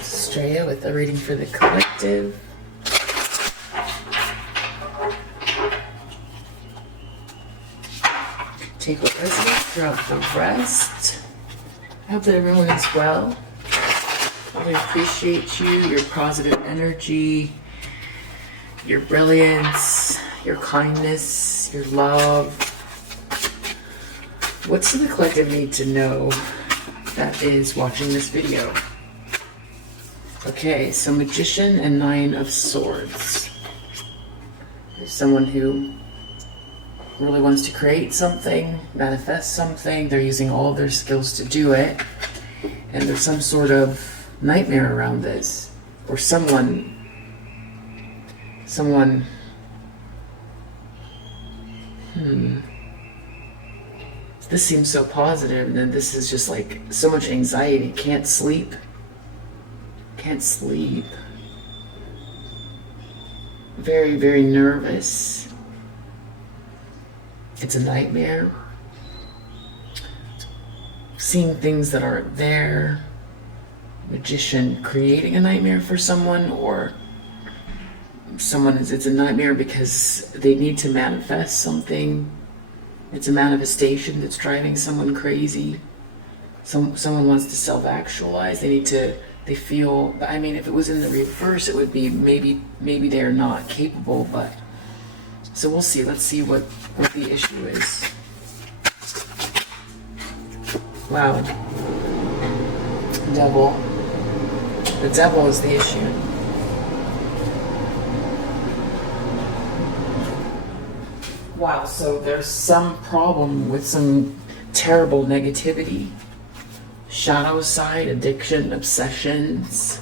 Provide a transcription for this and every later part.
Straya with a reading for the collective. Take what resonates throughout the rest. I hope that everyone is well. I really appreciate you, your positive energy, your brilliance, your kindness, your love. What's the collective need to know that is watching this video? Okay, so Magician and Nine of Swords. There's someone who really wants to create something, manifest something. They're using all of their skills to do it. And there's some sort of nightmare around this. Or someone this seems so positive, and then this is just like so much anxiety. Can't sleep. Very, very nervous. It's a nightmare. Seeing things that aren't there. Magician creating a nightmare for someone, or it's a nightmare because they need to manifest something. It's a manifestation that's driving someone crazy. Someone wants to self-actualize. They feel, I mean, if it was in the reverse, it would be maybe they're not capable, but so we'll see. Let's see what the issue is. Wow. Devil. The devil is the issue. Wow, so there's some problem with some terrible negativity. Shadow side, addiction, obsessions.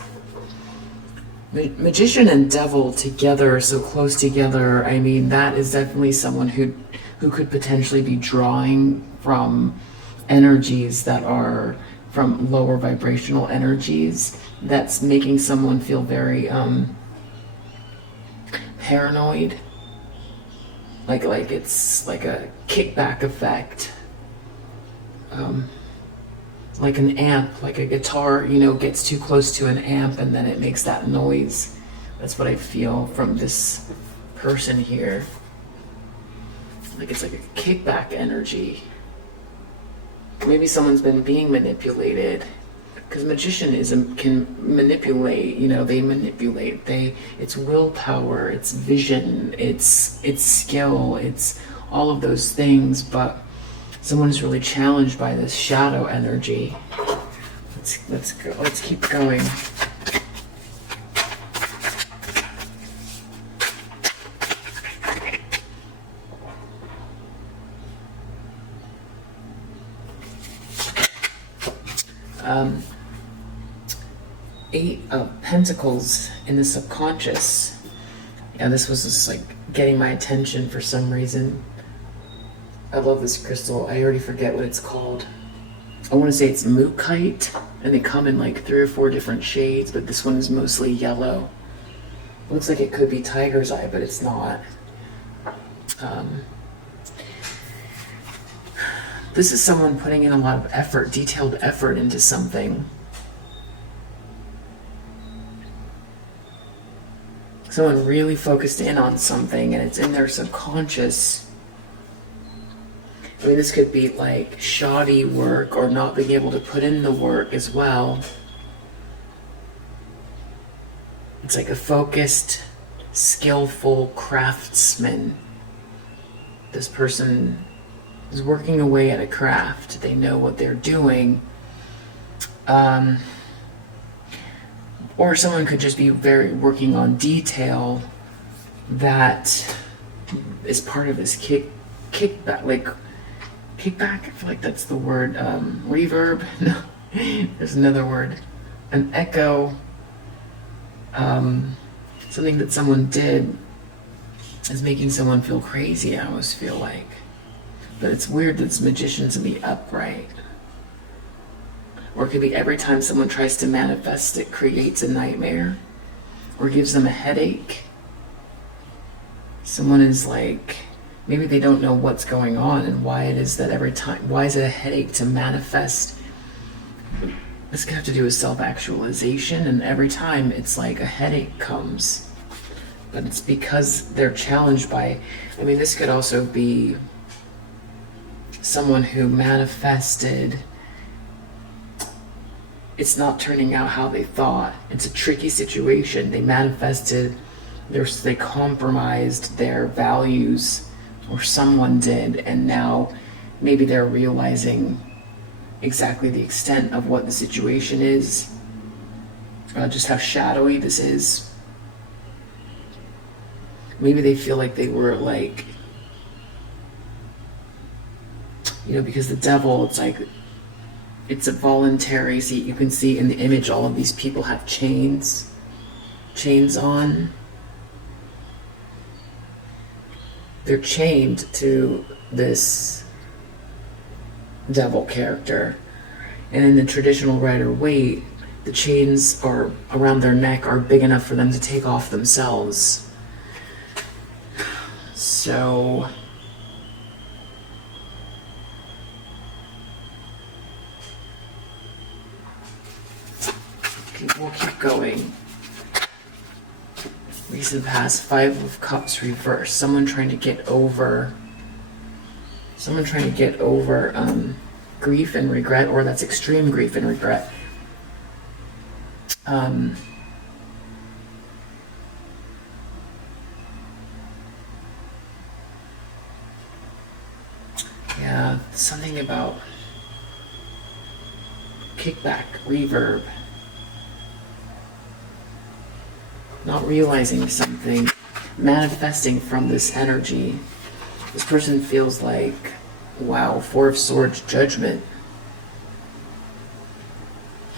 Magician and devil together, so close together. I mean, that is definitely someone who could potentially be drawing from energies that are from lower vibrational energies. That's making someone feel very paranoid. Like it's like a kickback effect. Like an amp, like a guitar, gets too close to an amp and then it makes that noise. That's what I feel from this person here. Like it's like a kickback energy. Maybe someone's been being manipulated. Because magician can manipulate, they manipulate. It's willpower, it's vision, it's skill, it's all of those things, but someone's really challenged by this shadow energy. Let's go. Let's keep going. Eight of Pentacles in the subconscious. Yeah, this was just like getting my attention for some reason. I love this crystal. I already forget what it's called. I want to say it's Mookite, and they come in like 3 or 4 different shades, but this one is mostly yellow. Looks like it could be tiger's eye, but it's not. This is someone putting in a lot of effort, detailed effort into something. Someone really focused in on something, and it's in their subconscious. I mean, this could be like shoddy work or not being able to put in the work as well. It's like a focused, skillful craftsman. This person is working away at a craft. They know what they're doing. Or someone could just be working on detail that is part of this kickback, kickback, I feel like that's the word. Reverb, no, there's another word. An echo, something that someone did is making someone feel crazy, I always feel like. But it's weird that this magician's in the upright. Or it could be every time someone tries to manifest, it creates a nightmare or gives them a headache. Someone is like, maybe they don't know what's going on and why it is that every time, why is it a headache to manifest This could have to do with self-actualization, and every time it's like a headache comes. But it's because they're challenged by, I mean, this could also be someone who manifested, it's not turning out how they thought. It's a tricky situation. They manifested, they compromised their values, or someone did, and now maybe they're realizing exactly the extent of what the situation is, just how shadowy this is. Maybe they feel like they were like, you know, because the devil, it's like, it's a voluntary, see, you can see in the image all of these people have chains on. They're chained to this devil character, and in the traditional Rider-Waite, the chains are around their neck are big enough for them to take off themselves. So we'll keep going. Recent past, 5 of Cups reversed. Someone trying to get over grief and regret, or that's extreme grief and regret. Yeah, something about kickback, reverb. Not realizing something, manifesting from this energy. This person feels like, wow, 4 of Swords, Judgment.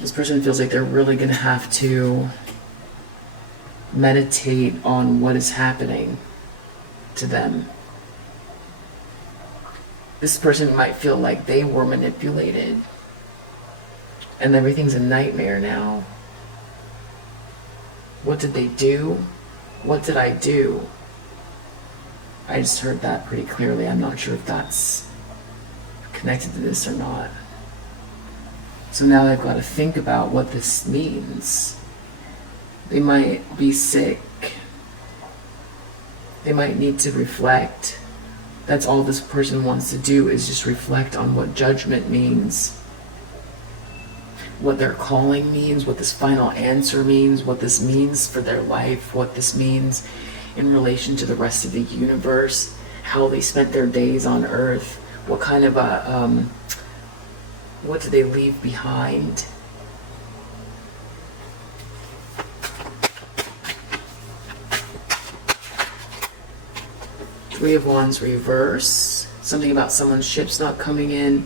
This person feels like they're really going to have to meditate on what is happening to them. This person might feel like they were manipulated and everything's a nightmare now. What did they do? What did I do? I just heard that pretty clearly. I'm not sure if that's connected to this or not. So now they've got to think about what this means. They might be sick. They might need to reflect. That's all this person wants to do, is just reflect on what judgment means, what their calling means, what this final answer means, what this means for their life, what this means in relation to the rest of the universe, how they spent their days on Earth, what kind of what do they leave behind? Three of Wands reverse. Something about someone's ship's not coming in.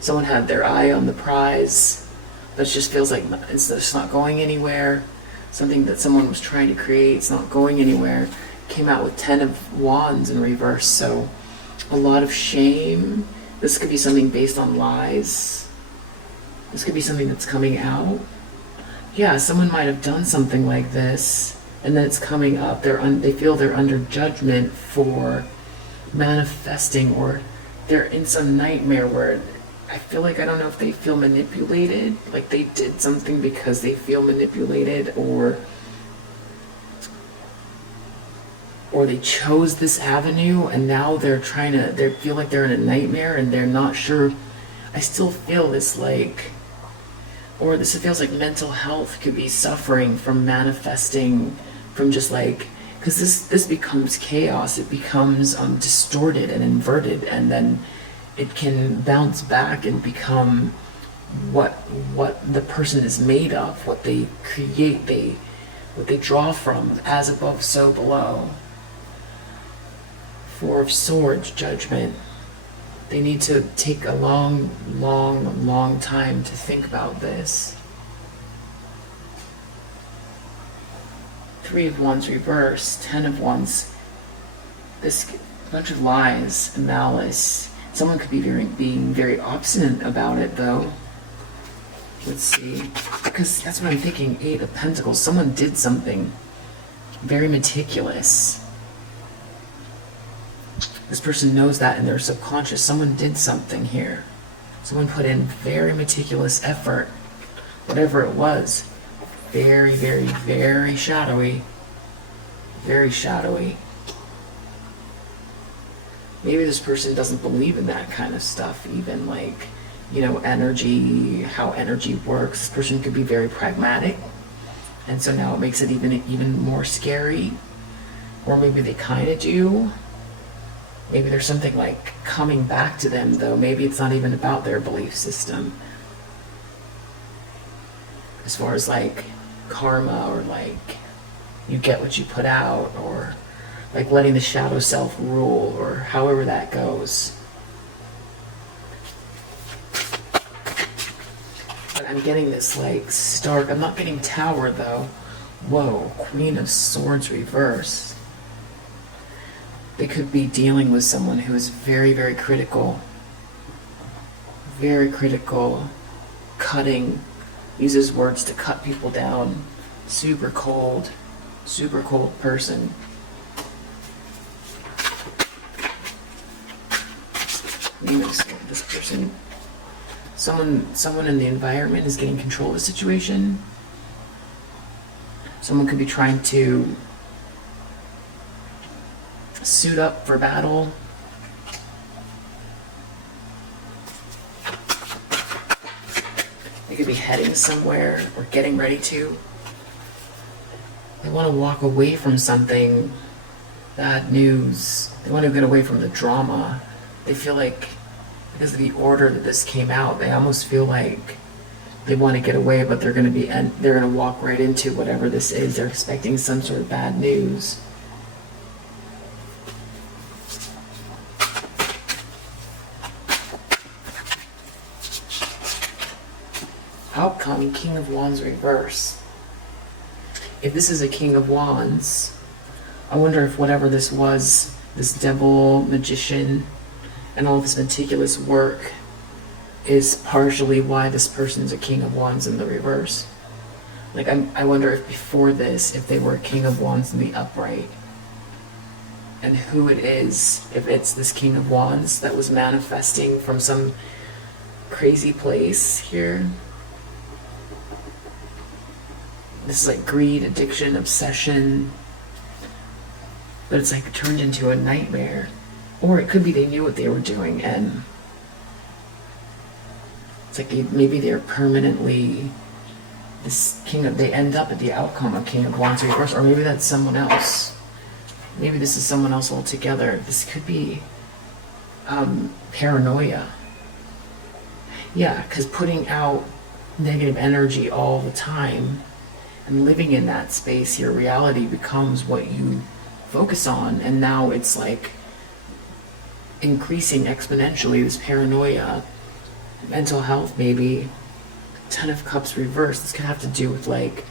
Someone had their eye on the prize, but it just feels like it's just not going anywhere. Something that someone was trying to create, it's not going anywhere. Came out with 10 of Wands in reverse, so a lot of shame. This could be something based on lies. This could be something that's coming out. Yeah, someone might have done something like this, and then it's coming up. They feel they're under judgment for manifesting, or they're in some nightmare where I feel like, I don't know if they feel manipulated, like they did something because they feel manipulated, or they chose this avenue and now they feel like they're in a nightmare and they're not sure. I still feel this like, or this feels like mental health could be suffering from manifesting, from just like, because this becomes chaos, it becomes distorted and inverted, and then it can bounce back and become what the person is made of, what they create, what they draw from, as above, so below. 4 of Swords, Judgment. They need to take a long, long, long time to think about this. 3 of Wands reversed, 10 of Wands. This bunch of lies and malice. Someone could be being very obstinate about it, though. Let's see. Because that's what I'm thinking. 8 of Pentacles. Someone did something very meticulous. This person knows that in their subconscious. Someone did something here. Someone put in very meticulous effort whatever it was, very, very, very shadowy. Very shadowy. Maybe this person doesn't believe in that kind of stuff, even like, you know, energy, how energy works. This person could be very pragmatic, and so now it makes it even more scary. Or maybe they kind of do. Maybe there's something like coming back to them, though. Maybe it's not even about their belief system. As far as like karma, or like you get what you put out, or like letting the shadow self rule, or however that goes. But I'm getting this like stark, I'm not getting tower though. Whoa, Queen of Swords reverse. They could be dealing with someone who is very, very critical. Very critical. Cutting. Uses words to cut people down. Super cold person. This person, someone in the environment is getting control of the situation. Someone could be trying to suit up for battle. They could be heading somewhere or getting ready to. They want to walk away from something, bad news. They want to get away from the drama. They feel like, because of the order that this came out, they almost feel like they want to get away, but they're going to walk right into whatever this is. They're expecting some sort of bad news. Outcome, King of Wands reverse. If this is a King of Wands, I wonder if whatever this was, this devil, magician, and all this meticulous work is partially why this person's a King of Wands in the reverse. Like, I wonder if before this, if they were a King of Wands in the upright, and who it is, if it's this King of Wands that was manifesting from some crazy place here. This is like greed, addiction, obsession, but it's like turned into a nightmare. Or it could be they knew what they were doing, and it's like maybe they're permanently this they end up at the outcome of King of Wands reverse, or maybe that's someone else. Maybe this is someone else altogether. This could be paranoia. Yeah, because putting out negative energy all the time and living in that space, your reality becomes what you focus on, and now it's like increasing exponentially, this paranoia, mental health maybe. Ten of Cups reverse. This could have to do with like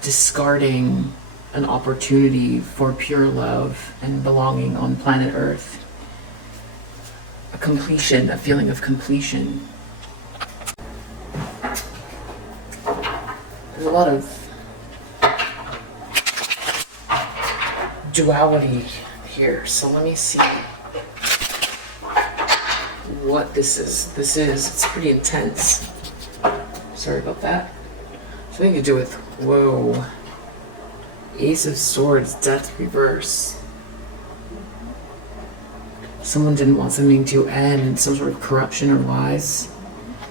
discarding an opportunity for pure love and belonging on planet Earth. A completion, a feeling of completion. There's a lot of duality here, so let me see what this is. It's pretty intense. Sorry about that. Something to do with, whoa, Ace of Swords, Death reverse. Someone didn't want something to end, some sort of corruption or lies.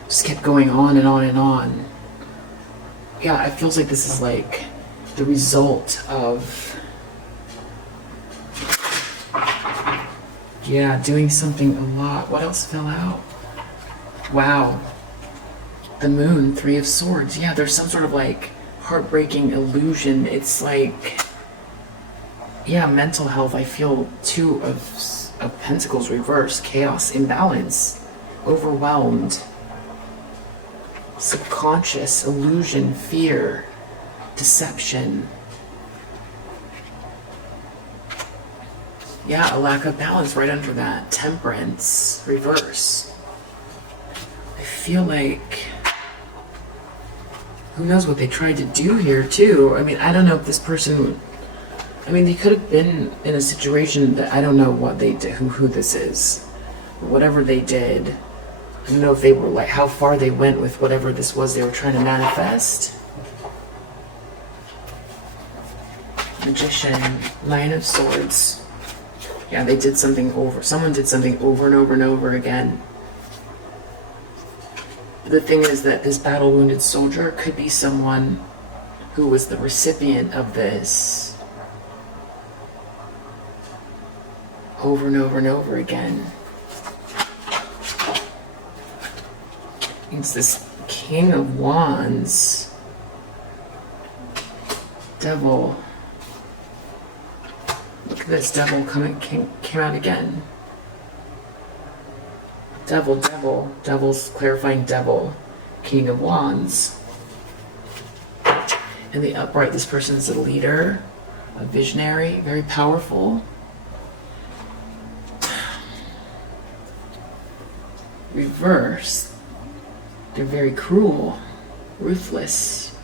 Just kept going on and on and on. Yeah, it feels like this is like the result of, yeah, doing something a lot. What else fell out? Wow. The Moon, Three of Swords. Yeah, there's some sort of like heartbreaking illusion. It's like, yeah, mental health. I feel Two of Pentacles reverse. Chaos, imbalance, overwhelmed, subconscious, illusion, fear, deception. Yeah, a lack of balance right under that. Temperance, reverse. I feel like, who knows what they tried to do here too. I mean, I don't know if this person, I mean, they could have been in a situation that I don't know what they did, who this is. Whatever they did, I don't know if they were like, how far they went with whatever this was they were trying to manifest. Magician, Nine of Swords. Yeah, they did something over, someone did something over and over and over again. The thing is that this battle wounded soldier could be someone who was the recipient of this over and over and over again. It's this King of Wands. Devil. Look at this devil came out again. Devil, devil, devil's clarifying devil, King of Wands. In the upright, this person is a leader, a visionary, very powerful. Reverse, they're very cruel, ruthless.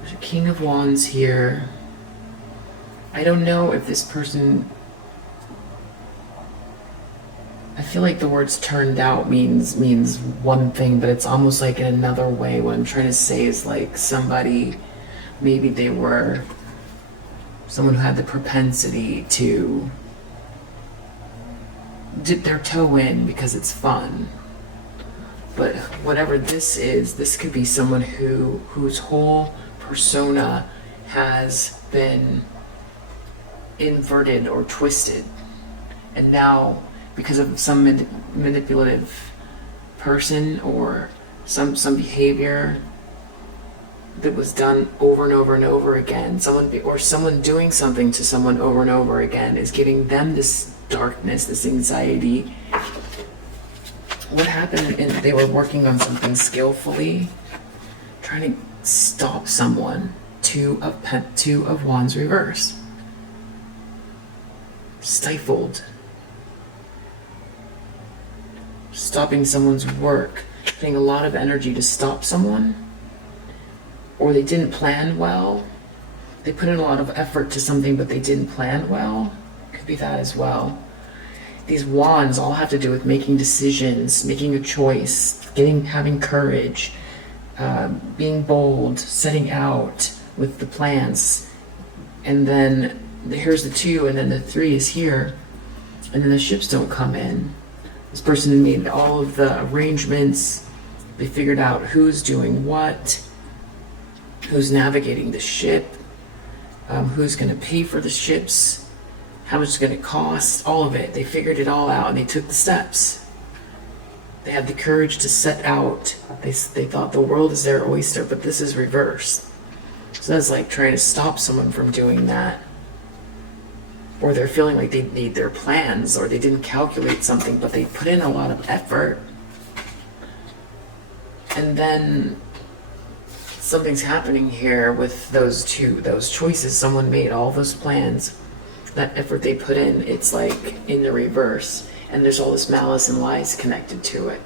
There's a King of Wands here. I don't know if this person, I feel like the words turned out means one thing, but it's almost like in another way. What I'm trying to say is like somebody, maybe they were someone who had the propensity to dip their toe in because it's fun. But whatever this is, this could be someone whose whole persona has been inverted or twisted, and now because of some manipulative person or some behavior that was done over and over and over again, someone doing something to someone over and over again is giving them this darkness, this anxiety. What happened? They were working on something skillfully, trying to stop someone. Two of Wands reverse. Stifled. Stopping someone's work, putting a lot of energy to stop someone, or they didn't plan well. They put in a lot of effort to something, but they didn't plan well. Could be that as well. These wands all have to do with making decisions, making a choice, having courage, being bold, setting out with the plans. And then here's the 2, and then the 3 is here, and then the ships don't come in. This person made all of the arrangements. They figured out who's doing what, who's navigating the ship, who's going to pay for the ships, how much it's going to cost, all of it. They figured it all out, and they took the steps. They had the courage to set out. They thought the world is their oyster, but this is reversed. So that's like trying to stop someone from doing that. Or they're feeling like they need their plans, or they didn't calculate something, but they put in a lot of effort. And then something's happening here with those choices. Someone made all those plans, that effort they put in, it's like in the reverse. And there's all this malice and lies connected to it.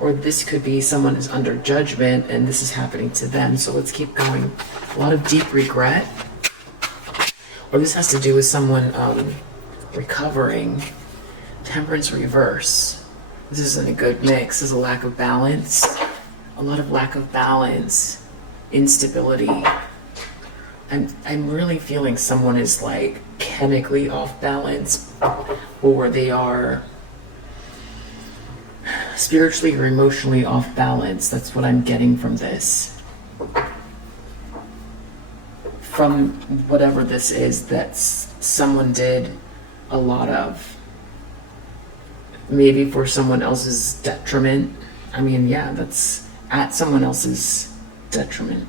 Or this could be someone is under judgment and this is happening to them. So let's keep going. A lot of deep regret. Or this has to do with someone recovering. Temperance reverse. This isn't a good mix. There's a lack of balance. A lot of lack of balance. Instability. I'm really feeling someone is like chemically off balance, or they are spiritually or emotionally off balance. That's what I'm getting from this. From whatever this is that someone did a lot of. Maybe for someone else's detriment. I mean, yeah, that's at someone else's detriment.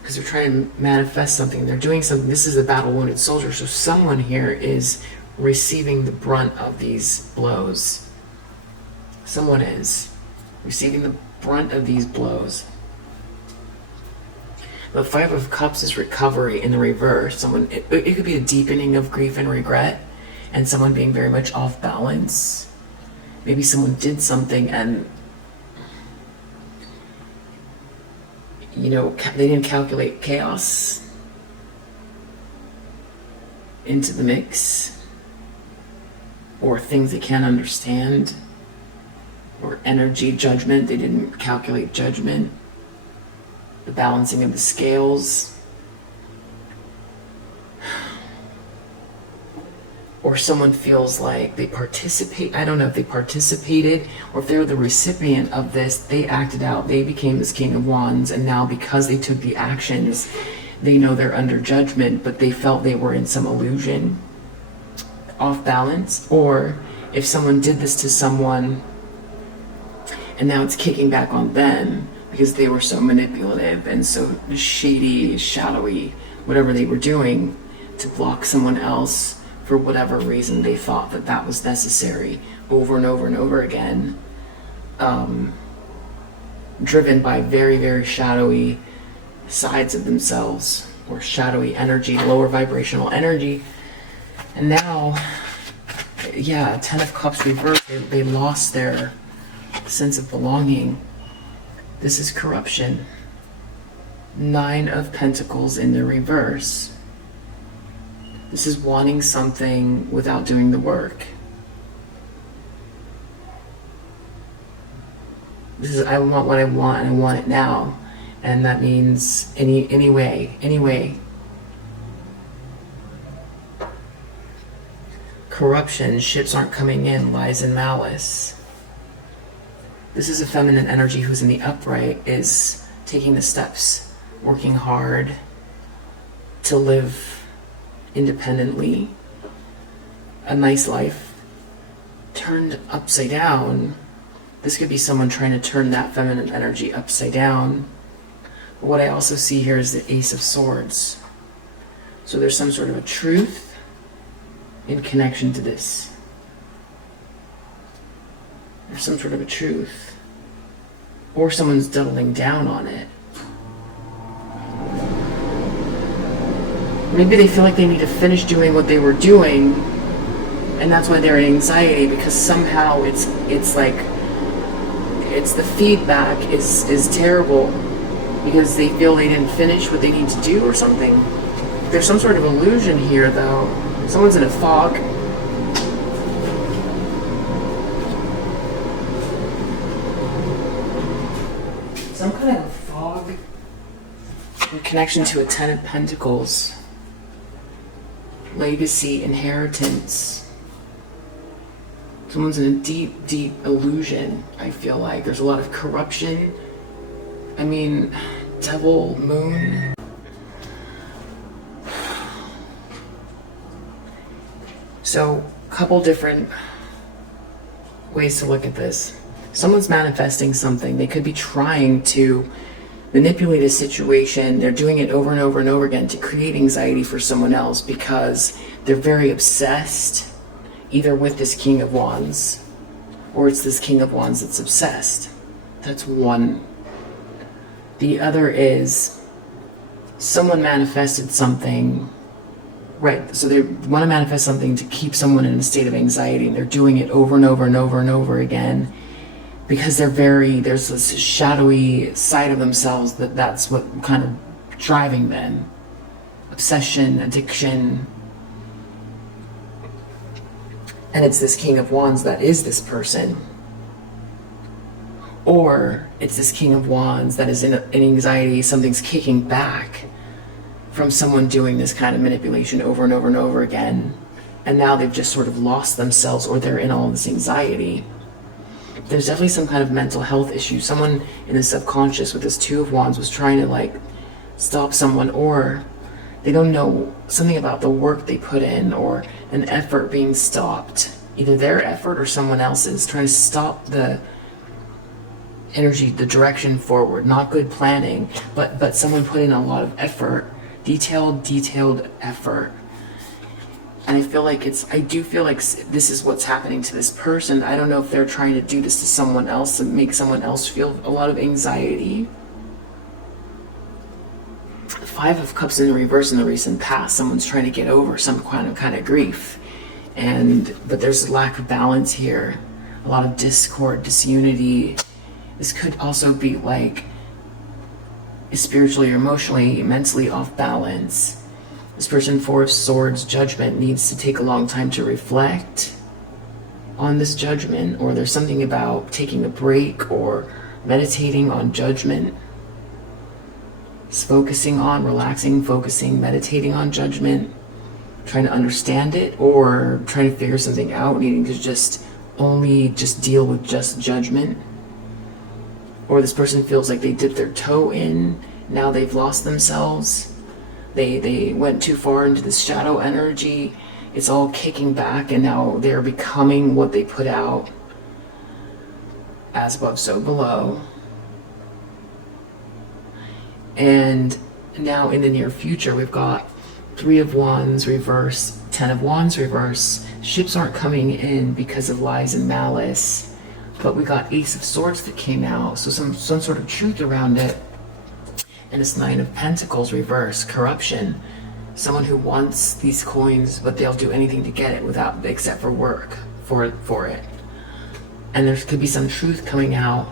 Because they're trying to manifest something. They're doing something. This is a battle wounded soldier. So someone here is receiving the brunt of these blows. Someone is receiving the brunt of these blows. The 5 of Cups is recovery in the reverse. It could be a deepening of grief and regret, and someone being very much off balance. Maybe someone did something and they didn't calculate chaos into the mix. or things they can't understand, or energy, judgment, they didn't calculate judgment, the balancing of the scales, or someone feels like they participate. I don't know if they participated or if they're the recipient of this. They acted out. They became this King of Wands, and now because they took the actions, they know they're under judgment, but they felt they were in some illusion, off balance. Or if someone did this to someone and now it's kicking back on them because they were so manipulative and so shady, shadowy, whatever they were doing to block someone else for whatever reason they thought that that was necessary, over and over and over again, driven by very, very shadowy sides of themselves, or shadowy energy, lower vibrational energy. And now, yeah, 10 of Cups reversed, they lost their sense of belonging. This is corruption. 9 of Pentacles in the reverse. This is wanting something without doing the work. This is, I want what I want, and I want it now. And that means any way. Corruption, ships aren't coming in, lies and malice. This is a feminine energy who's in the upright, is taking the steps, working hard to live independently, a nice life. Turned upside down. This could be someone trying to turn that feminine energy upside down. But what I also see here is the Ace of Swords. So there's some sort of a truth in connection to this. There's some sort of a truth. Or someone's doubling down on it. Maybe they feel like they need to finish doing what they were doing, and that's why they're in anxiety, because somehow it's like the feedback is terrible because they feel they didn't finish what they need to do or something. There's some sort of illusion here, though. Someone's in a fog. Some kind of fog in connection to a 10 of Pentacles. Legacy, inheritance. Someone's in a deep, deep illusion, I feel like. There's a lot of corruption. I mean, devil, moon. So, a couple different ways to look at this. Someone's manifesting something. They could be trying to manipulate a situation. They're doing it over and over and over again to create anxiety for someone else because they're very obsessed either with this King of Wands or it's this King of Wands that's obsessed. That's one. The other is someone manifested something, right? So they want to manifest something to keep someone in a state of anxiety, and they're doing it over and over and over and over again because there's this shadowy side of themselves that's what kind of driving them. Obsession, addiction. And it's this King of Wands that is this person. Or it's this King of Wands that is in anxiety. Something's kicking back from someone doing this kind of manipulation over and over and over again. And now they've just sort of lost themselves, or they're in all this anxiety. There's definitely some kind of mental health issue. Someone in the subconscious with this 2 of Wands was trying to stop someone, or they don't know something about the work they put in, or an effort being stopped. Either their effort or someone else's, trying to stop the energy, the direction forward. Not good planning, but someone put in a lot of effort, detailed effort. And I do feel like this is what's happening to this person. I don't know if they're trying to do this to someone else and make someone else feel a lot of anxiety. 5 of Cups in reverse in the recent past. Someone's trying to get over some kind of grief. But there's a lack of balance here. A lot of discord, disunity. This could also be spiritually or emotionally, mentally off balance. This person, 4 of Swords, judgment, needs to take a long time to reflect. on this judgment, or there's something about taking a break or meditating on judgment. It's focusing on, relaxing, focusing, meditating on judgment, trying to understand it, or trying to figure something out, needing to just deal with just judgment. Or this person feels like they dipped their toe in, now they've lost themselves. They went too far into this shadow energy. It's all kicking back, and now they're becoming what they put out. As above, so below. And now in the near future, we've got 3 of Wands reverse, 10 of Wands reverse. Ships aren't coming in because of lies and malice, but we got Ace of Swords that came out, so some sort of truth around it. And it's 9 of Pentacles reverse, corruption. Someone who wants these coins, but they'll do anything to get it without, except for work for it. And there could be some truth coming out,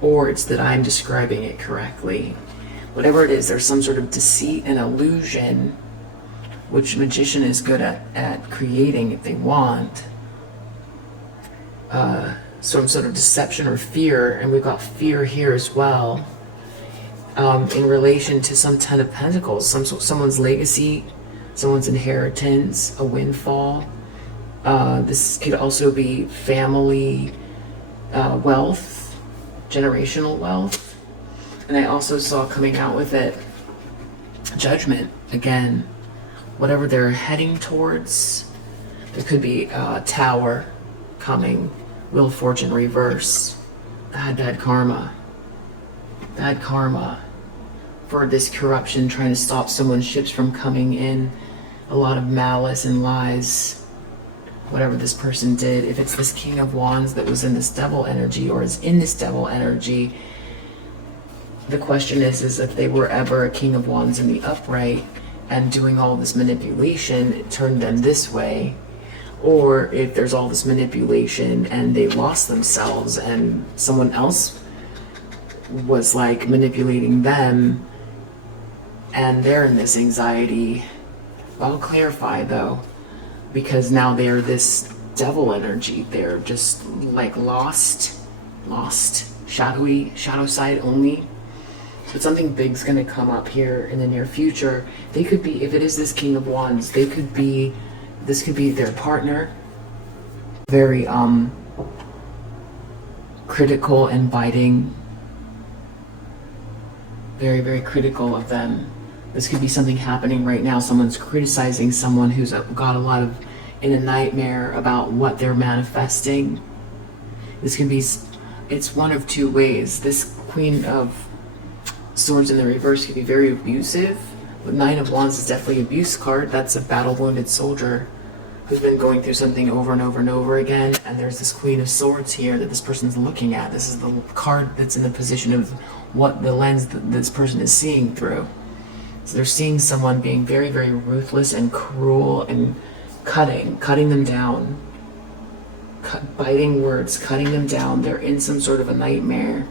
or it's that I'm describing it correctly. Whatever it is, there's some sort of deceit and illusion, which magician is good at creating if they want. Some sort of deception or fear, and we've got fear here as well. In relation to some 10 of Pentacles, someone's legacy, someone's inheritance, a windfall. This could also be family wealth, generational wealth. And I also saw coming out with it, judgment. Again, whatever they're heading towards, there could be a tower coming, Wheel of Fortune reverse, bad karma. Bad karma for this corruption, trying to stop someone's ships from coming in. A lot of malice and lies, whatever this person did. If it's this King of Wands that was in this devil energy, or is in this devil energy, the question is if they were ever a King of Wands in the upright and doing all this manipulation, it turned them this way. Or if there's all this manipulation and they lost themselves and someone else was like manipulating them and they're in this anxiety. I'll clarify though, because now they're this devil energy. They're just like lost, shadow side only. But something big's gonna come up here in the near future. They could be, if it is this King of Wands, this could be their partner. Very critical and biting. Very, very critical of them. This could be something happening right now. Someone's criticizing someone who's got a lot of, in a nightmare about what they're manifesting. This can be, it's one of 2 ways. This Queen of Swords in the reverse could be very abusive. With 9 of Wands is definitely abuse card. That's a battle-wounded soldier who's been going through something over and over and over again. And there's this Queen of Swords here that this person's looking at. This is the card that's in the position of what the lens that this person is seeing through. So they're seeing someone being very, very ruthless and cruel and cutting them down. Biting words, cutting them down. They're in some sort of a nightmare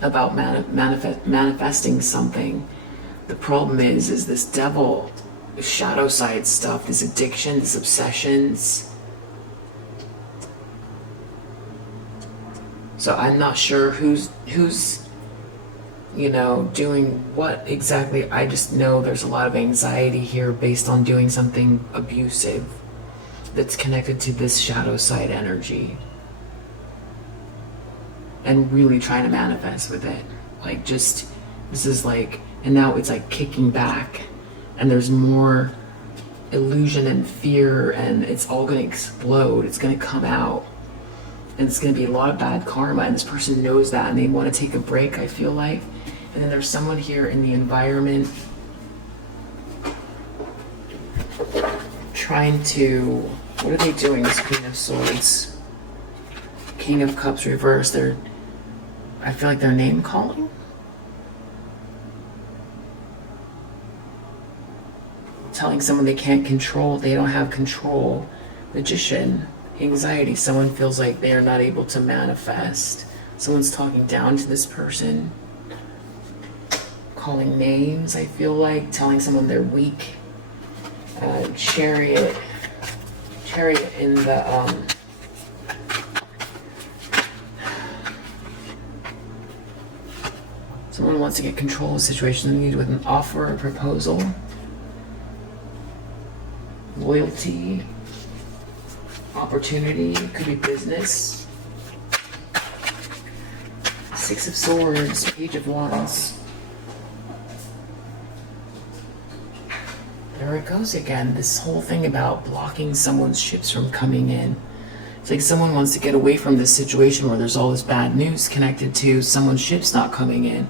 about manifesting something. The problem is this devil, shadow side stuff, this addiction, this obsessions. So I'm not sure who's doing what exactly. I just know there's a lot of anxiety here based on doing something abusive that's connected to this shadow side energy. And really trying to manifest with it. Like this is like, and now it's like kicking back. And there's more illusion and fear, and it's all going to explode. It's going to come out. And it's going to be a lot of bad karma, and this person knows that, and they want to take a break, I feel like. And then there's someone here in the environment trying to, what are they doing, this Queen of Swords? King of Cups reversed. I feel like they're name calling. Telling someone they can't control, they don't have control. Magician, anxiety, someone feels like they are not able to manifest. Someone's talking down to this person. Calling names, I feel like. Telling someone they're weak. Chariot carry it in the someone wants to get control of the situation. They need with an offer or proposal, loyalty, opportunity, could be business. Six of Swords, Page of Wands. There it goes again, this whole thing about blocking someone's ships from coming in. It's like someone wants to get away from this situation where there's all this bad news connected to someone's ships not coming in.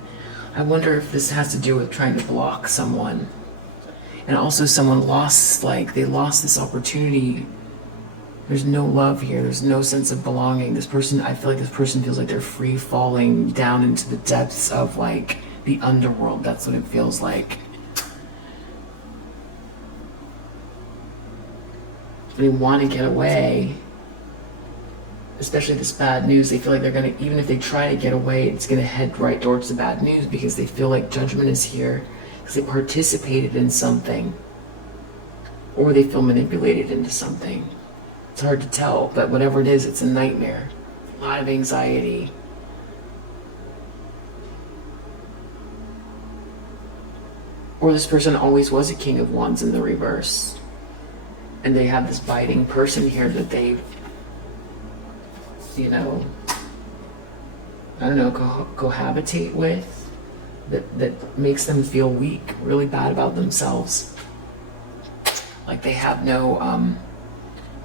I wonder if this has to do with trying to block someone. And also someone lost, like they lost this opportunity. There's no love here. There's no sense of belonging. This person, I feel like this person feels like they're free falling down into the depths of like the underworld. That's what it feels like. They want to get away, especially this bad news. They feel like they're going to, even if they try to get away, it's going to head right towards the bad news because they feel like judgment is here because they participated in something, or they feel manipulated into something. It's hard to tell, but whatever it is, it's a nightmare. A lot of anxiety. Or this person always was a King of Wands in the reverse. And they have this biting person here that they, you know, I don't know, cohabitate with, that makes them feel weak, really bad about themselves. Like they have no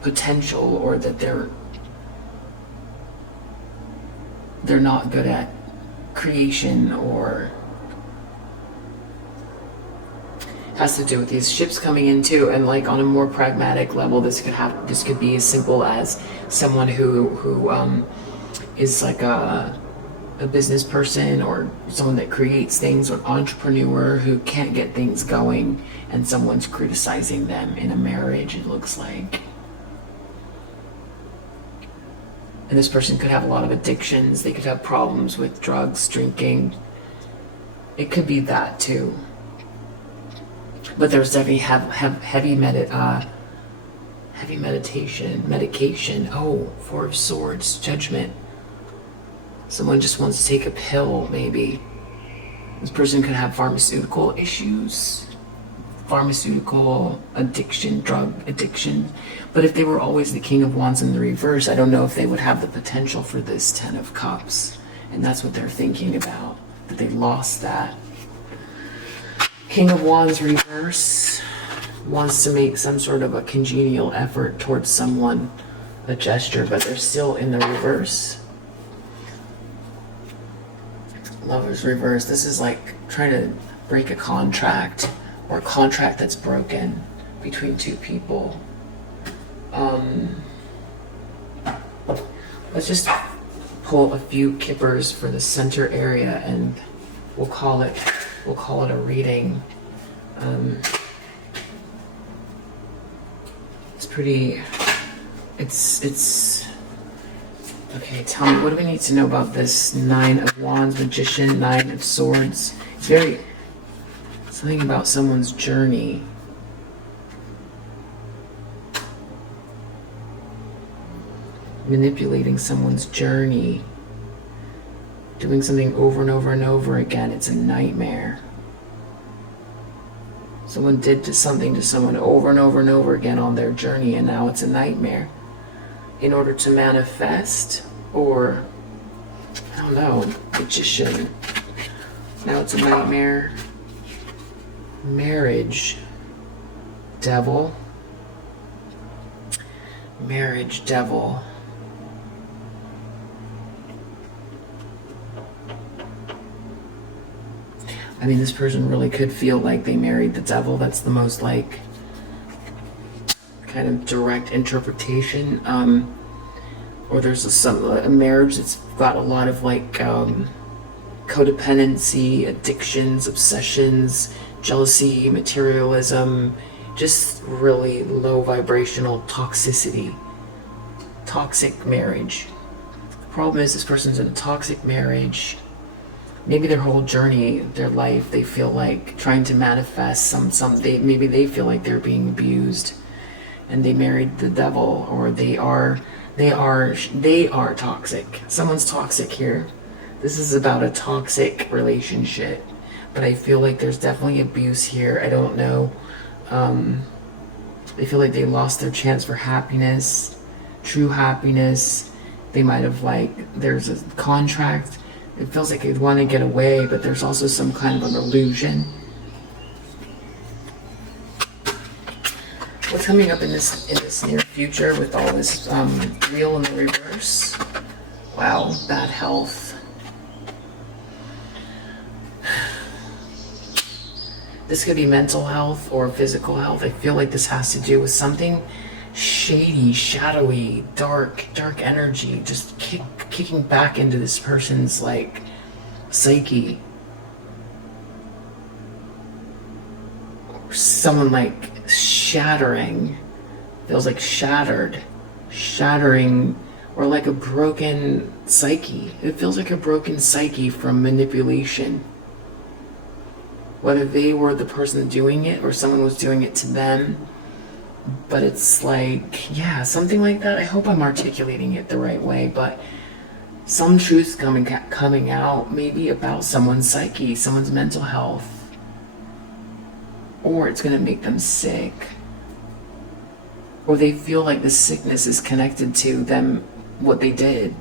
potential, or that they're not good at creation, or has to do with these ships coming in too. And like on a more pragmatic level, this could be as simple as someone who is like a business person, or someone that creates things, or an entrepreneur who can't get things going, and someone's criticizing them in a marriage, it looks like. And this person could have a lot of addictions. They could have problems with drugs, drinking. It could be that too. But there's definitely heavy medication. Oh, Four of Swords, Judgment. Someone just wants to take a pill, maybe. This person could have pharmaceutical issues, pharmaceutical addiction, drug addiction. But if they were always the King of Wands in the reverse, I don't know if they would have the potential for this Ten of Cups. And that's what they're thinking about, that they lost that. King of Wands reverse wants to make some sort of a congenial effort towards someone, a gesture, but they're still in the reverse. Lovers reverse. This is like trying to break a contract, or a contract that's broken between two people. Let's just pull a few kippers for the center area, and we'll call it a reading. It's okay. Tell me, what do we need to know about this Nine of Wands, Magician, Nine of Swords? It's something about someone's journey. Manipulating someone's journey. Doing something over and over and over again. It's a nightmare. Someone did something to someone over and over and over again on their journey, and now it's a nightmare. In order to manifest, or I don't know, Magician. Now it's a nightmare. Marriage. Devil. Marriage, Devil. I mean, this person really could feel like they married the devil. That's the most like kind of direct interpretation. Or there's a marriage that's got a lot of like codependency, addictions, obsessions, jealousy, materialism, just really low vibrational toxicity. Toxic marriage. The problem is this person's in a toxic marriage. Maybe their whole journey, their life, they feel like trying to manifest maybe they feel like they're being abused. and they married the devil, or they are toxic. Someone's toxic here. This is about a toxic relationship, but I feel like there's definitely abuse here. I don't know. They feel like they lost their chance for happiness, true happiness. They might have, like, there's a contract. It feels like they want to get away, but there's also some kind of an illusion. What's coming up in this near future with all this wheel in the reverse? Wow, bad health. This could be mental health or physical health. I feel like this has to do with something shady, shadowy, dark energy, just kicking back into this person's, like, psyche. Or someone, like, shattering. Feels like shattering, or like a broken psyche. It feels like a broken psyche from manipulation. Whether they were the person doing it or someone was doing it to them. But it's like, yeah, something like that. I hope I'm articulating it the right way, but some truth's coming out, maybe about someone's psyche, someone's mental health, or it's going to make them sick, or they feel like the sickness is connected to them, what they did,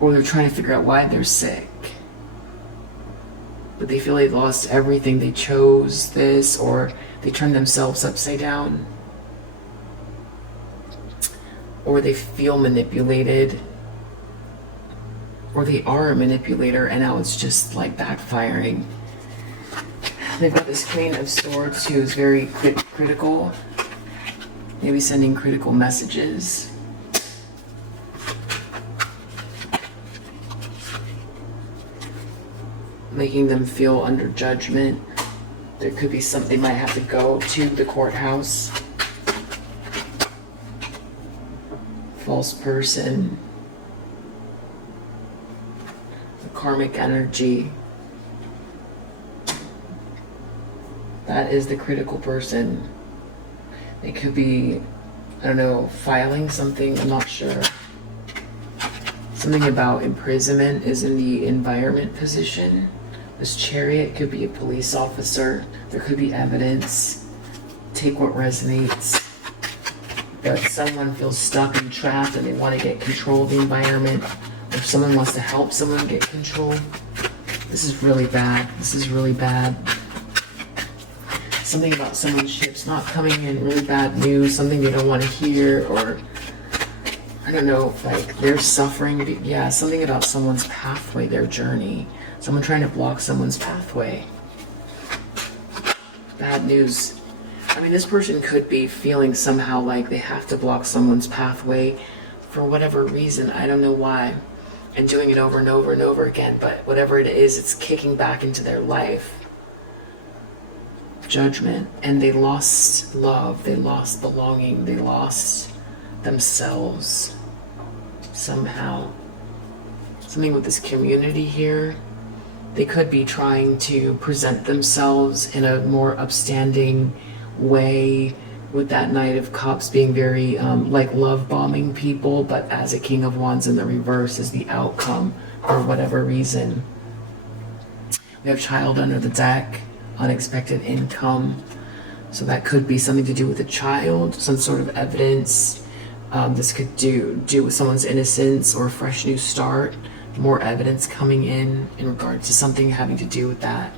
or they're trying to figure out why they're sick. But they feel they lost everything. They chose this, or they turned themselves upside down, or they feel manipulated, or they are a manipulator and now it's just like backfiring. They've got this Queen of Swords who's very critical, maybe sending critical messages. Making them feel under judgment. There could be something, they might have to go to the courthouse. False person. The karmic energy. That is the critical person. They could be, I don't know, filing something, I'm not sure. Something about imprisonment is in the environment position. This Chariot could be a police officer. There could be evidence. Take what resonates. But someone feels stuck and trapped and they want to get control of the environment. Or someone wants to help someone get control. This is really bad. This is really bad. Something about someone's ships not coming in, really bad news, something they don't want to hear, or I don't know, like they're suffering. Yeah, something about someone's pathway, their journey. Someone trying to block someone's pathway. Bad news. I mean, this person could be feeling somehow like they have to block someone's pathway for whatever reason. I don't know why. And doing it over and over and over again. But whatever it is, it's kicking back into their life. Judgment. And they lost love. They lost belonging. They lost themselves somehow. Something with this community here. They could be trying to present themselves in a more upstanding way, with that Knight of Cups being very like love bombing people, but as a King of Wands in the reverse is the outcome for whatever reason. We have Child under the deck, unexpected income. So that could be something to do with a child, some sort of evidence. This could do with someone's innocence or a fresh new start. More evidence coming in regards to something having to do with that.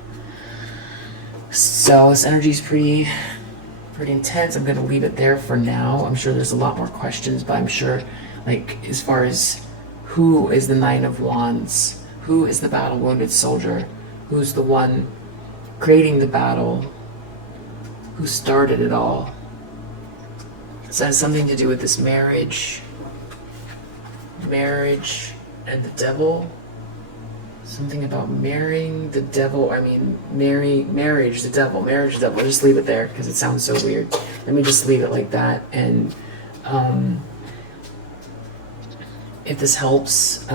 So this energy is pretty intense. I'm going to leave it there for now. I'm sure there's a lot more questions, but I'm sure, like, as far as who is the Nine of Wands, who is the battle wounded soldier, who's the one creating the battle, who started it all. So it has something to do with this marriage and the devil. Something about marrying the devil. I mean, marriage, the devil. I'll just leave it there because it sounds so weird. Let me just leave it like that. And if this helps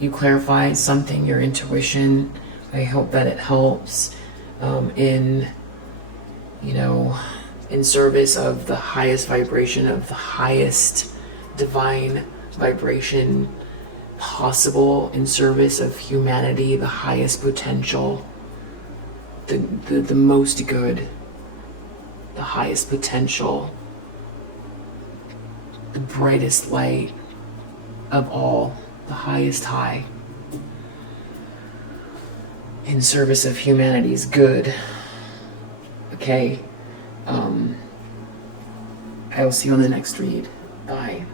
you clarify something, your intuition, I hope that it helps in you know, in service of the highest vibration, of the highest divine vibration possible, in service of humanity, the highest potential, the most good, the highest potential, the brightest light of all, the highest high, in service of humanity's good. Okay, I will see you on the next read. Bye.